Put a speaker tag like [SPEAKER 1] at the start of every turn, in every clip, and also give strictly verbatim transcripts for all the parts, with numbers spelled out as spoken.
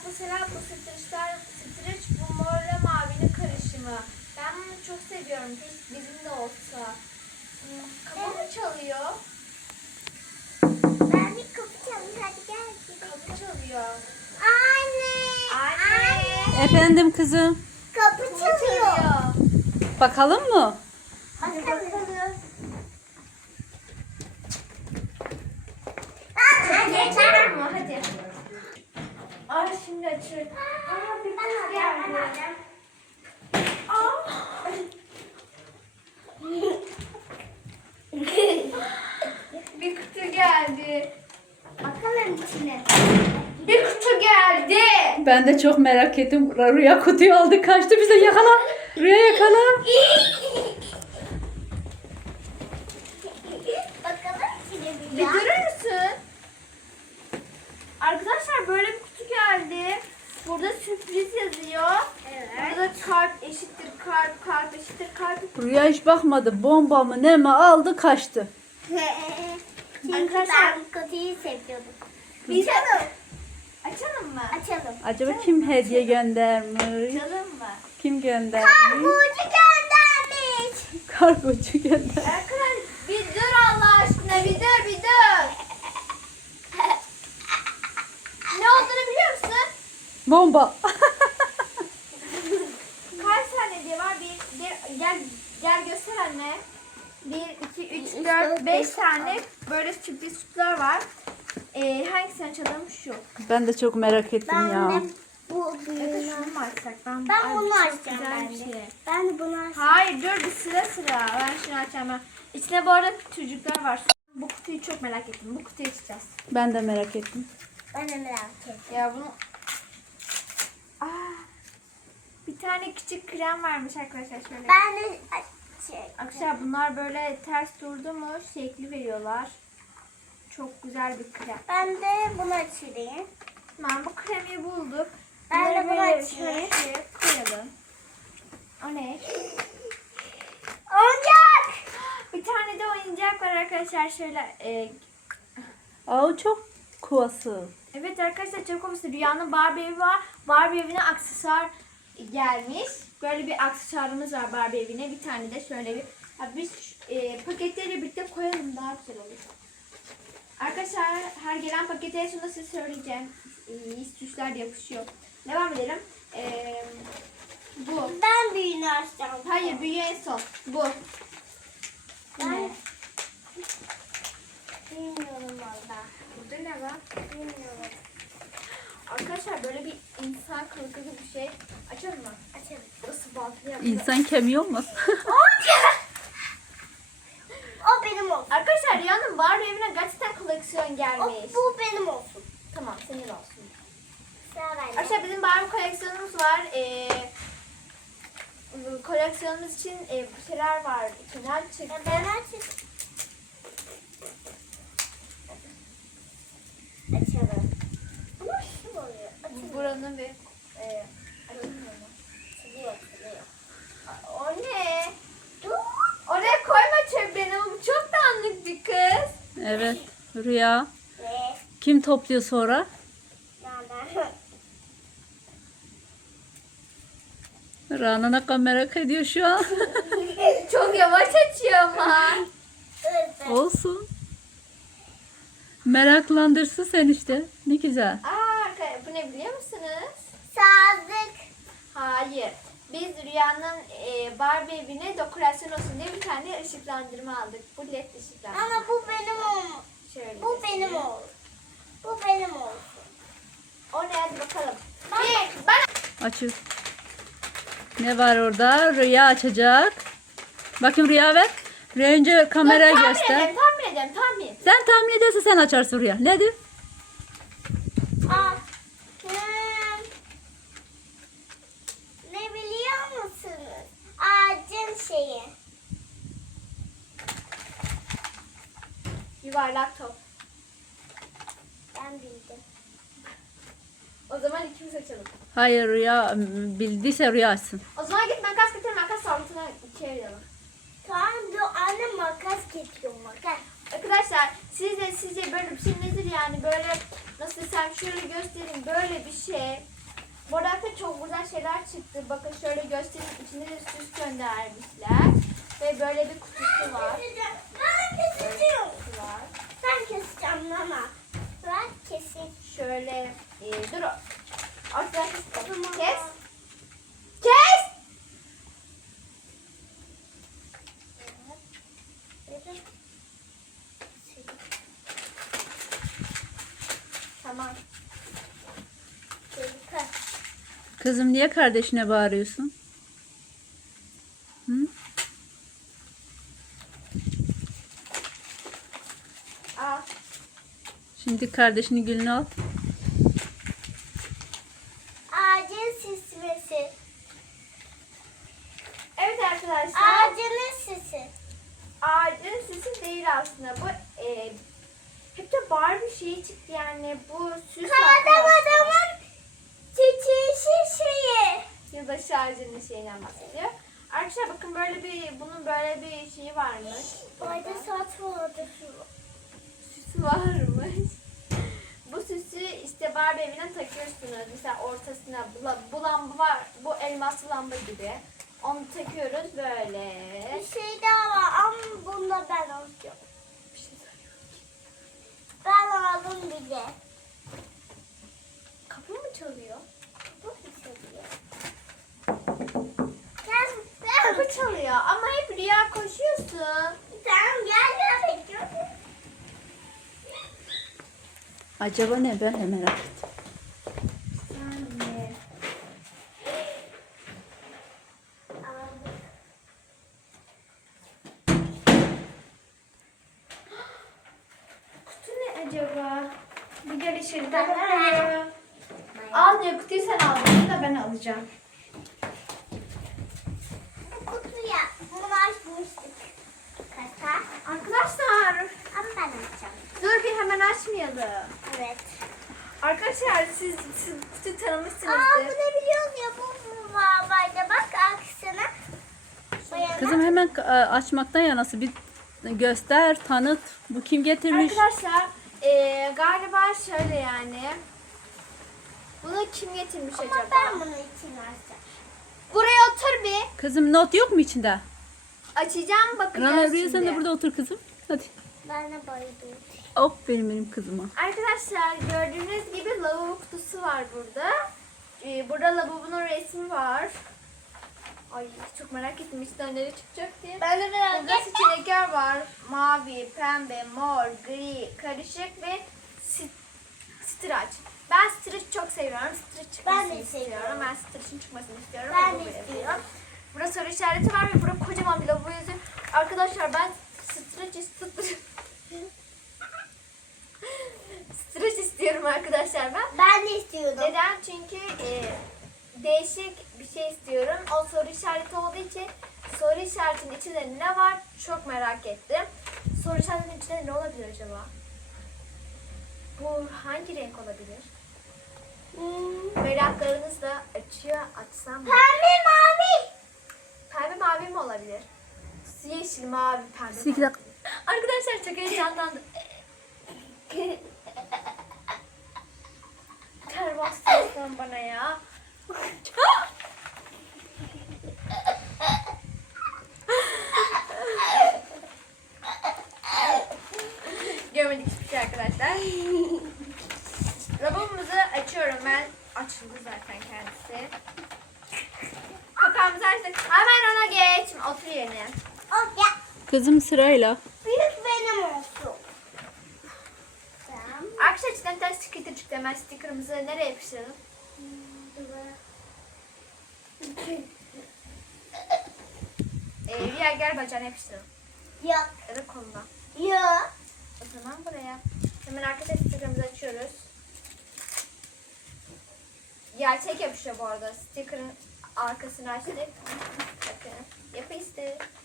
[SPEAKER 1] mesela bu streçler, streç bu morla mavinin karışımı. Ben bunu çok seviyorum. Keşke bizim de olsa. Hmm, kapı mı çalıyor?
[SPEAKER 2] Ben bir kapı çalayım. Hadi gel.
[SPEAKER 1] Kapı çalıyor.
[SPEAKER 2] Anne.
[SPEAKER 1] Anne.
[SPEAKER 3] Efendim kızım.
[SPEAKER 2] Kapı çalıyor.
[SPEAKER 3] Bakalım mı?
[SPEAKER 1] Hadi bakalım.
[SPEAKER 2] Hadi
[SPEAKER 1] Açalım mı? Hadi. Ay şimdi açıyorum. Aa bir kız geldi. Aa. Bir kutu geldi.
[SPEAKER 2] Bakalım içine.
[SPEAKER 1] Bir kutu geldi.
[SPEAKER 3] Ben de çok merak ettim. Rüya kutuyu aldı kaçtı bize yakala. Rüya yakala.
[SPEAKER 2] Bakalım içine bir
[SPEAKER 1] Bir
[SPEAKER 2] ya.
[SPEAKER 1] durur musun? Arkadaşlar böyle bir kutu geldi. Burada sürpriz yazıyor. Burada da kalp eşittir kalp, kalp eşittir kalp.
[SPEAKER 3] Rüya hiç bakmadı. Bomba mı ne mi aldı kaçtı.
[SPEAKER 2] Çünkü
[SPEAKER 1] Arkadaşlar-
[SPEAKER 2] ben kutuyu seviyordum.
[SPEAKER 1] Biz
[SPEAKER 2] Açalım.
[SPEAKER 1] açalım mı?
[SPEAKER 2] Açalım.
[SPEAKER 3] Acaba kim hediye göndermiş?
[SPEAKER 1] Açalım mı?
[SPEAKER 3] Kim göndermiş?
[SPEAKER 2] Kargocu göndermiş.
[SPEAKER 3] Kargocu göndermiş.
[SPEAKER 1] Arkadaşlar bir dur Allah aşkına bir dur bir dur. Ne olduğunu biliyor musun?
[SPEAKER 3] Bomba.
[SPEAKER 1] Kaç tane diye var? Bir, bir gel gel göster anne. Bir, iki, üç, dört, beş tane böyle sürpriz kutular var. Ee, hangisini açalım? Şu.
[SPEAKER 3] Ben de çok merak ettim
[SPEAKER 2] Ben
[SPEAKER 3] ya.
[SPEAKER 2] de bu
[SPEAKER 1] Ya da
[SPEAKER 2] büyüğünü.
[SPEAKER 1] şunu mu açsak? Ben,
[SPEAKER 2] Ben
[SPEAKER 1] Ay,
[SPEAKER 2] bunu
[SPEAKER 1] bu çok
[SPEAKER 2] açacağım
[SPEAKER 1] güzel
[SPEAKER 2] ben
[SPEAKER 1] bir
[SPEAKER 2] de.
[SPEAKER 1] şey.
[SPEAKER 2] Ben de bunu açacağım.
[SPEAKER 1] Hayır dur bir sıra sıra. Ben şunu açacağım ben. İçine bu arada çocuklar var. Bu kutuyu çok merak ettim. Bu kutuyu açacağız.
[SPEAKER 3] Ben de merak ettim.
[SPEAKER 2] Ben de merak ettim.
[SPEAKER 1] Ya bunu... Aa, bir tane küçük krem varmış arkadaşlar şöyle.
[SPEAKER 2] Ben de şey.
[SPEAKER 1] Arkadaşlar bunlar böyle ters durdu mu şekli veriyorlar. Çok güzel bir krem.
[SPEAKER 2] Ben de bunu açayım.
[SPEAKER 1] Tamam bu kremi bulduk.
[SPEAKER 2] Ben de
[SPEAKER 1] Bunları
[SPEAKER 2] bunu
[SPEAKER 1] böyle
[SPEAKER 2] açayım.
[SPEAKER 1] şöyle şuraya koyalım. O ne?
[SPEAKER 2] Oyuncak.
[SPEAKER 1] Bir tane de oyuncak var arkadaşlar şöyle. E,
[SPEAKER 3] Aa çok kuvası.
[SPEAKER 1] evet arkadaşlar çok komik. Rüyanın Barbie evi var. Barbie evine aksesuar gelmiş. Böyle bir aksesuarımız var Barbie evine. Bir tane de şöyle bir. Ha, biz e, paketleri birlikte koyalım daha güzel olur. Arkadaşlar her gelen pakete en sonunda size söyleyeceğim. E, süsler de yapışıyor. Devam edelim. E, bu.
[SPEAKER 2] Ben büyüğünü açacağım.
[SPEAKER 1] Hayır büyüğü en son. Bu.
[SPEAKER 2] Ben
[SPEAKER 1] Ne?
[SPEAKER 2] bilmiyorum valla.
[SPEAKER 1] Burada ne var?
[SPEAKER 2] Bilmiyorum.
[SPEAKER 1] Arkadaşlar böyle bir insan kılıklı bir şey. Açalım mı?
[SPEAKER 2] Açalım.
[SPEAKER 1] Nasıl baltı yapıyor?
[SPEAKER 3] İnsan kemiği olmasın?
[SPEAKER 2] O benim olsun.
[SPEAKER 1] Arkadaşlar Rüya'nın Barbie evine gerçekten koleksiyon
[SPEAKER 2] O,
[SPEAKER 1] gelmiş.
[SPEAKER 2] bu benim olsun.
[SPEAKER 1] Tamam senin olsun.
[SPEAKER 2] Sıra bende.
[SPEAKER 1] Arkadaşlar bizim Barbie koleksiyonumuz var. Ee, bu koleksiyonumuz için e, bir şeyler var. İçinden çıktı.
[SPEAKER 2] Ya ben açayım. Açalım. Ama şu oluyor. Açılıyor.
[SPEAKER 1] Buranın bir e, açılmıyor mu?
[SPEAKER 2] Açılıyor. Açılıyor.
[SPEAKER 1] O ne?
[SPEAKER 2] Dur.
[SPEAKER 1] Oraya koyma çöplerini. Bu çok dandik bir kız.
[SPEAKER 3] Evet. Rüya.
[SPEAKER 2] Ve
[SPEAKER 3] Kim topluyor sonra?
[SPEAKER 2] nereden?
[SPEAKER 3] Rana ne kadar merak ediyor şu an.
[SPEAKER 1] Çok yavaş açıyor ama.
[SPEAKER 2] Hızlı.
[SPEAKER 3] Olsun. Meraklandırsın sen işte. Ne güzel.
[SPEAKER 1] Aa, arka- bu ne biliyor musunuz?
[SPEAKER 2] Sazlık.
[SPEAKER 1] Hayır. Biz Rüya'nın e, Barbie evine dekorasyon olsun diye bir tane ışıklandırma aldık. Bu led ışıklandırma.
[SPEAKER 2] Ama bu benim olsun.
[SPEAKER 1] Şöyle
[SPEAKER 2] Bu
[SPEAKER 1] göstereyim.
[SPEAKER 2] benim olsun. Bu benim olsun.
[SPEAKER 1] O ne hadi bakalım.
[SPEAKER 2] Bak.
[SPEAKER 1] Bir, bana.
[SPEAKER 3] Açık. Ne var orada? Rüya açacak. Bakayım Rüya ver. Rüya önce kameraya
[SPEAKER 1] Dur, tahmin
[SPEAKER 3] göster.
[SPEAKER 1] edelim, tahmin edelim, tahmin.
[SPEAKER 3] Sen tahmin edersen sen açarsın Rüya. Nedir?
[SPEAKER 2] Aa. Hmm. Ne biliyor musunuz? Ağacın şeyi.
[SPEAKER 1] Yuvarlak top.
[SPEAKER 2] Ben bildim.
[SPEAKER 1] O zaman ikimiz açalım.
[SPEAKER 3] Hayır Rüya bildiyse Rüya açsın.
[SPEAKER 1] O zaman git makas getir, makas sabitine çevirelim.
[SPEAKER 2] Tamam diyor anne makas getiriyor makas.
[SPEAKER 1] Arkadaşlar siz de sizce böyle bir şey nedir yani böyle nasıl desem şöyle göstereyim böyle bir şey Bu arada çok güzel şeyler çıktı. Bakın şöyle göstereyim. İçinde de süs göndermişler. Ve böyle bir kutusu var.
[SPEAKER 2] Ben
[SPEAKER 1] Böyle
[SPEAKER 2] keseceğim.
[SPEAKER 1] bir kutusu var.
[SPEAKER 2] Ben keseceğim Nana. Ben keseyim.
[SPEAKER 1] Şöyle e, dur. Ortadan kes.
[SPEAKER 2] Tamam.
[SPEAKER 1] Kes. Kes. Tamam.
[SPEAKER 3] Kızım niye kardeşine bağırıyorsun? Hı?
[SPEAKER 1] Al.
[SPEAKER 3] Şimdi kardeşinin gülünü al.
[SPEAKER 2] Ağacın sismesi.
[SPEAKER 1] Evet arkadaşlar.
[SPEAKER 2] Ağacının sisi.
[SPEAKER 1] Ağacın sesi değil aslında. Bu e, hep de Barbie şeyi çıktı yani. Bu süs
[SPEAKER 2] Kadam
[SPEAKER 1] arkadaşlar.
[SPEAKER 2] adamın çiçeği şeyi.
[SPEAKER 1] Yılbaşı ağacının şeyinden bahsediyor. Arkadaşlar bakın böyle bir, bunun böyle bir şeyi varmış.
[SPEAKER 2] Orada saat vardı.
[SPEAKER 1] Süsü varmış. Bu süsü işte Barbie evine takıyorsunuz. Mesela ortasına bu, la- bu lamba var. Bu elmaslı lamba gibi. Onu takıyoruz böyle.
[SPEAKER 2] Bir şey daha var ama bunda ben alacağım.
[SPEAKER 1] Bir şey söylüyorum.
[SPEAKER 2] Ben aldım bile.
[SPEAKER 1] Kapı mı çalıyor?
[SPEAKER 2] Bu mu çalıyor? Gel, gel.
[SPEAKER 1] Kapı çalıyor ama hep Rüya koşuyorsun.
[SPEAKER 2] Tamam gel gel bekliyorum.
[SPEAKER 3] Acaba ne, ben de merak ettim.
[SPEAKER 1] Yani.
[SPEAKER 2] Aldım.
[SPEAKER 1] Kutu ne acaba? Bir gel içeri. Al diyor, kutuyu sen aldın da ben alacağım.
[SPEAKER 2] Bu kutuya bunu açmıştık. Kaka.
[SPEAKER 1] Arkadaşlar
[SPEAKER 2] Ama ben açacağım.
[SPEAKER 1] dur bir hemen açmayalım.
[SPEAKER 2] Evet.
[SPEAKER 1] Arkadaşlar siz, siz kutuyu
[SPEAKER 2] Aa bu
[SPEAKER 1] tanımışsınızdır.
[SPEAKER 2] ne biliyorsun ya bu bu var vardı bak aksana. Bayana.
[SPEAKER 3] Kızım hemen e, açmaktan yanası bir göster, tanıt. Bu kim getirmiş?
[SPEAKER 1] Arkadaşlar eee, galiba şöyle yani. Bunu kim getirmiş
[SPEAKER 2] Ama
[SPEAKER 1] acaba?
[SPEAKER 2] ben bunu için açacağım.
[SPEAKER 1] Buraya otur bir.
[SPEAKER 3] Kızım not yok mu içinde?
[SPEAKER 1] Açacağım bakacağız
[SPEAKER 3] Rana
[SPEAKER 1] şimdi.
[SPEAKER 3] sen de burada otur kızım. Hadi.
[SPEAKER 2] Ben de bayıldım.
[SPEAKER 3] Hop benim benim kızıma.
[SPEAKER 1] Arkadaşlar gördüğünüz gibi lavabo kutusu var burada. Ee, burada lavabonun resmi var. Ay çok merak ettim içinden neler çıkacak diye.
[SPEAKER 2] Ben de biraz
[SPEAKER 1] Burada seçenekler var. Mavi, pembe, mor, gri, karışık ve sit stiraç. Ben stiraç çok seviyorum. Stiraç çıkmasını
[SPEAKER 2] Ben de
[SPEAKER 1] istiyorum.
[SPEAKER 2] seviyorum.
[SPEAKER 1] Ben stiraçın çıkmasını istiyorum.
[SPEAKER 2] Ben
[SPEAKER 1] Lavabo
[SPEAKER 2] de
[SPEAKER 1] yazıyor.
[SPEAKER 2] istiyorum.
[SPEAKER 1] Burada soru işareti var ve burada kocaman bir lavabo yazıyor. Arkadaşlar ben stiraç istiyorum. Stiraç istiyorum arkadaşlar ben.
[SPEAKER 2] Ben de istiyordum.
[SPEAKER 1] Neden? Çünkü e, değişik bir şey istiyorum. O soru işareti olduğu için soru işaretinin içinde ne var çok merak ettim. Soru işaretinin içinde ne olabilir acaba? Bu hangi renk olabilir?
[SPEAKER 2] Hmm.
[SPEAKER 1] Meraklarınız da açıyor, açsam mı?
[SPEAKER 2] Pembe mavi.
[SPEAKER 1] Pembe mavi mi olabilir? Yeşil, mavi, pembe.
[SPEAKER 3] İki
[SPEAKER 1] mavi.
[SPEAKER 3] dakika.
[SPEAKER 1] Arkadaşlar çok heyecanlandım. Ter bastırıyorsun bana ya. Görmedik hiçbir şey arkadaşlar. Lavabomuzu açıyorum ben. Açıldı zaten kendisi. Kapağımızı açtık. Hemen ona geç. Otur yerine.
[SPEAKER 2] O ya.
[SPEAKER 3] Kızım sırayla.
[SPEAKER 2] Büyük benim olsun. Tamam.
[SPEAKER 1] Arkadaşlar içinden bir tane sticker çıktı. Hemen stickerımızı nereye yapıştıralım? Ee, bir yer gel bacağına yapıştıralım.
[SPEAKER 2] Yok.
[SPEAKER 1] Ya da koluna.
[SPEAKER 2] Yok.
[SPEAKER 1] O zaman buraya. Hemen arkadaşlar stickerımızı açıyoruz. Gerçek yapışıyor bu arada. Sticker'ın arkasını açtık. Bakın. Yapıştı.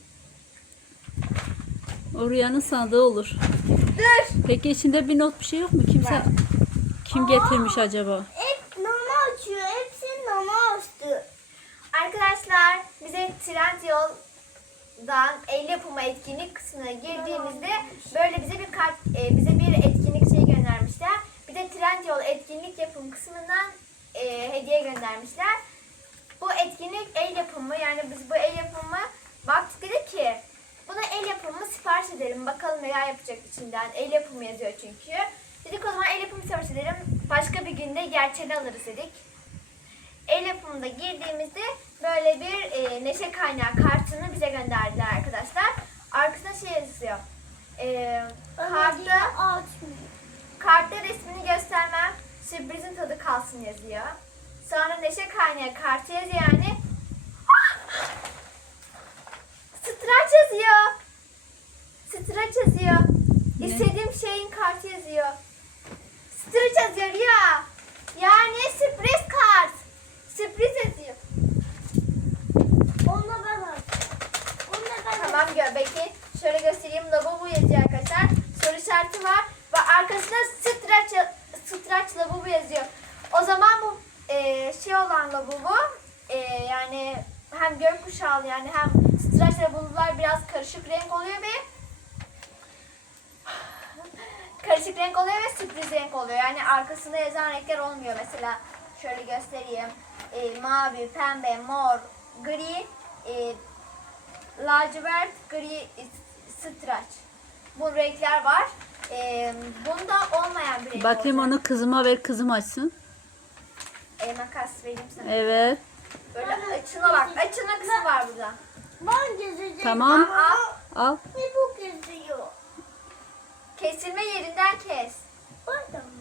[SPEAKER 3] O Rüyanın sandığı olur.
[SPEAKER 1] Dur.
[SPEAKER 3] Peki içinde bir not bir şey yok mu? Kimse
[SPEAKER 1] Var.
[SPEAKER 3] kim getirmiş acaba?
[SPEAKER 2] Hep nana açıyor. Hepsini nana açtı.
[SPEAKER 1] Arkadaşlar bize Trendyol'dan el yapımı etkinlik kısmına girdiğimizde böyle bize bir kart, e, bize bir etkinlik şeyi göndermişler. Bir de Trendyol etkinlik yapım kısmından e, e, hediye göndermişler. Bu etkinlik el yapımı, yani biz bu el yapımı baktık, dedik ki buna el yapımı sipariş edelim. Bakalım neler yapacak içinden. El yapımı yazıyor çünkü. Dedik o zaman el yapımı sipariş edelim. Başka bir günde gerçeğini alırız dedik. El yapımında girdiğimizde böyle bir e, neşe kaynağı kartını bize gönderdiler arkadaşlar. Arkasında şey yazıyor. E, kartta, kartta resmini göstermem, sürprizin tadı kalsın yazıyor. Sonra neşe kaynağı kartı yazıyor yani. Straç yazıyor. Straç yazıyor.
[SPEAKER 3] Ne?
[SPEAKER 1] İstediğim şeyin kartı yazıyor. Straç yazıyor ya. Yani sürpriz kart. Sürpriz yazıyor.
[SPEAKER 2] Onu ben alacağım. Onu da ben
[SPEAKER 1] Tamam gör belki. Şöyle göstereyim. Lavabo yazıyor arkadaşlar. Soru işareti var. Ve arkasında straç, straç lavabo yazıyor. O zaman bu e, şey olan lavabo e, yani hem gökkuşağı yani hem straç lavabolar biraz karışık renk oluyor ve karışık renk oluyor ve sürpriz renk oluyor. Yani arkasında yazan renkler olmuyor. Mesela şöyle göstereyim. E, mavi, pembe, mor, gri, e, lacivert, gri, e, straç. Bu renkler var. E, bunda olmayan bir renk
[SPEAKER 3] Bakayım
[SPEAKER 1] olacak.
[SPEAKER 3] onu kızıma ver, kızım açsın.
[SPEAKER 1] E, makas vereyim sana.
[SPEAKER 3] Evet.
[SPEAKER 1] Böyle açına bak. Açına kısmı var burada.
[SPEAKER 2] Ben gezeceğim.
[SPEAKER 3] Tamam.
[SPEAKER 1] Al.
[SPEAKER 3] Al.
[SPEAKER 2] Ne bu geziyor?
[SPEAKER 1] Kesilme yerinden kes.
[SPEAKER 2] Orada mı?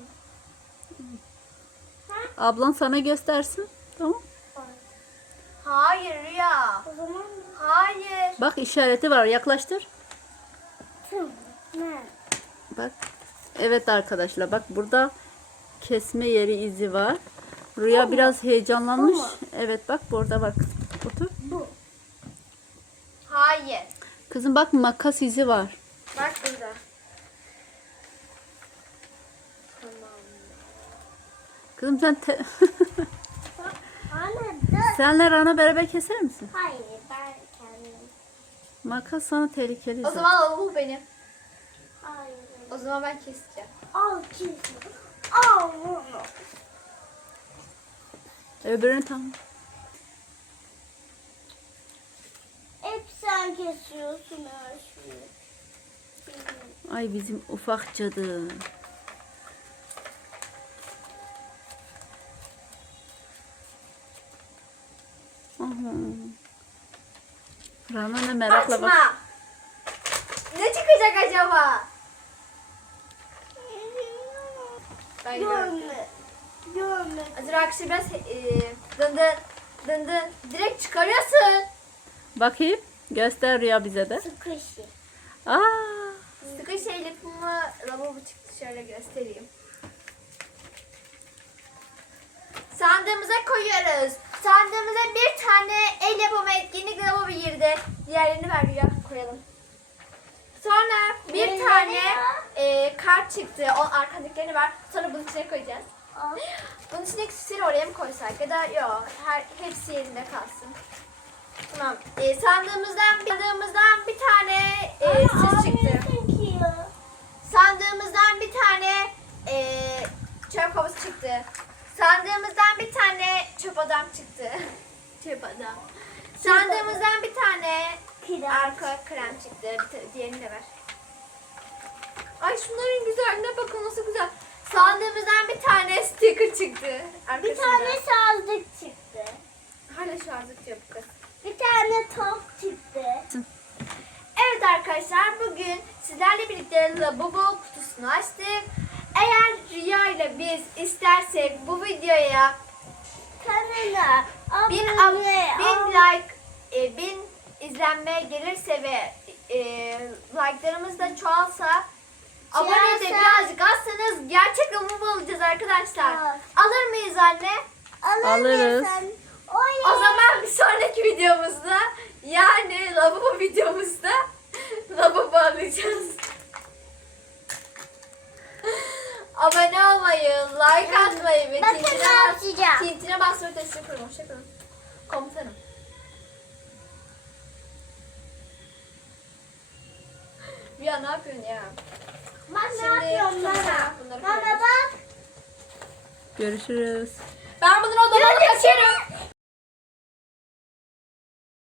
[SPEAKER 3] Ablan sana göstersin. Tamam.
[SPEAKER 1] Hayır Rüya.
[SPEAKER 2] O zaman
[SPEAKER 1] Hayır.
[SPEAKER 3] Bak işareti var. Yaklaştır.
[SPEAKER 2] tüm. Ne?
[SPEAKER 3] Bak. Evet arkadaşlar. Bak burada kesme yeri izi var. Rüya biraz heyecanlanmış.
[SPEAKER 2] Bu mu?
[SPEAKER 3] Evet bak burada bak. Otur.
[SPEAKER 2] Bu.
[SPEAKER 1] Hayır.
[SPEAKER 3] Kızım bak makas izi var.
[SPEAKER 1] Bak burada. Tamam.
[SPEAKER 3] Kızım sen te-
[SPEAKER 2] Anne dur.
[SPEAKER 3] senle Rana beraber keser misin?
[SPEAKER 2] Hayır ben kendim.
[SPEAKER 3] Makas sana tehlikeli
[SPEAKER 1] O
[SPEAKER 3] zaten.
[SPEAKER 1] zaman lavabo benim.
[SPEAKER 2] Hayır.
[SPEAKER 1] O zaman ben keseceğim.
[SPEAKER 2] Al çizgi. Al bunu.
[SPEAKER 3] Öbürünü tamam.
[SPEAKER 2] Hep sen kesiyorsun her şeyi.
[SPEAKER 3] Ay bizim ufak cadı. Aha. Rana ne merakla bak.
[SPEAKER 1] Açma. Ne çıkacak acaba? Ben gördüm.
[SPEAKER 2] Görme. Görme.
[SPEAKER 1] Hazır akışı biraz e, dındın dındın. Direkt çıkarıyorsun.
[SPEAKER 3] Bakayım. Göster Rüya bize de.
[SPEAKER 2] Sıkışı.
[SPEAKER 3] Aa,
[SPEAKER 1] Sıkı şey yapımı lavabo çıktı. Şöyle göstereyim. Sandığımıza koyuyoruz. Sandığımıza bir tane el yapımı etkinlik lavabo girdi. Diğerlerini ver Rüya. Koyalım. Sonra bir
[SPEAKER 2] Ne
[SPEAKER 1] tane
[SPEAKER 2] ya?
[SPEAKER 1] e, kart çıktı. O arkadakilerini ver. Sonra bunun içine koyacağız.
[SPEAKER 2] Al.
[SPEAKER 1] Bunun içindeki süsleri oraya mı koysak ya da yok, her hepsi yerinde kalsın. Tamam. E, sandığımızdan sandığımızdan bir tane e, süs çıktı. Sandığımızdan bir tane e, çöp kovası çıktı. Sandığımızdan bir tane çöp adam çıktı. Çöp adam. Sandığımızdan bir tane
[SPEAKER 2] Krem.
[SPEAKER 1] arka krem çıktı. Bir ta- diğerini de ver. Ay şunların güzelliğine bakın nasıl güzel. Sandığımızdan bir tane sticker çıktı.
[SPEAKER 2] Bir
[SPEAKER 1] Arkasında.
[SPEAKER 2] tane sazlık çıktı.
[SPEAKER 1] Hala şu an zıtıyor bu kız.
[SPEAKER 2] Bir tane top çıktı.
[SPEAKER 1] Evet arkadaşlar bugün sizlerle birlikte Labubu kutusunu açtık. Eğer Rüya ile biz istersek bu videoya
[SPEAKER 2] Kanala
[SPEAKER 1] bin, ab-
[SPEAKER 2] abone
[SPEAKER 1] bin
[SPEAKER 2] ol.
[SPEAKER 1] like, e, bin izlenme gelirse ve e, like'larımız da çoğalsa, abone de
[SPEAKER 2] Çoğalsa-
[SPEAKER 1] birazcık azsanız gerçek Labubu alacağız arkadaşlar.
[SPEAKER 2] Evet.
[SPEAKER 1] Alır mıyız anne?
[SPEAKER 3] Alırız.
[SPEAKER 2] Alırsan
[SPEAKER 1] O zaman bir sonraki videomuzda, yani lavabo videomuzda lavabo alacağız. Abone olmayı, like atmayı ve
[SPEAKER 2] Bakın
[SPEAKER 1] tintine,
[SPEAKER 2] ne
[SPEAKER 1] bas
[SPEAKER 2] yapacağım.
[SPEAKER 1] tintine basmayı teşekkür ederim. Hoşçakalın. Komutanım. Rüya ne yapıyorsun ya?
[SPEAKER 2] Bak ne
[SPEAKER 1] Şimdi
[SPEAKER 2] yapıyorum
[SPEAKER 1] tamam,
[SPEAKER 2] bana.
[SPEAKER 1] bunları
[SPEAKER 2] Bana
[SPEAKER 1] koyalım.
[SPEAKER 2] bak.
[SPEAKER 3] görüşürüz.
[SPEAKER 1] Ben bunun odadan kaçıyorum.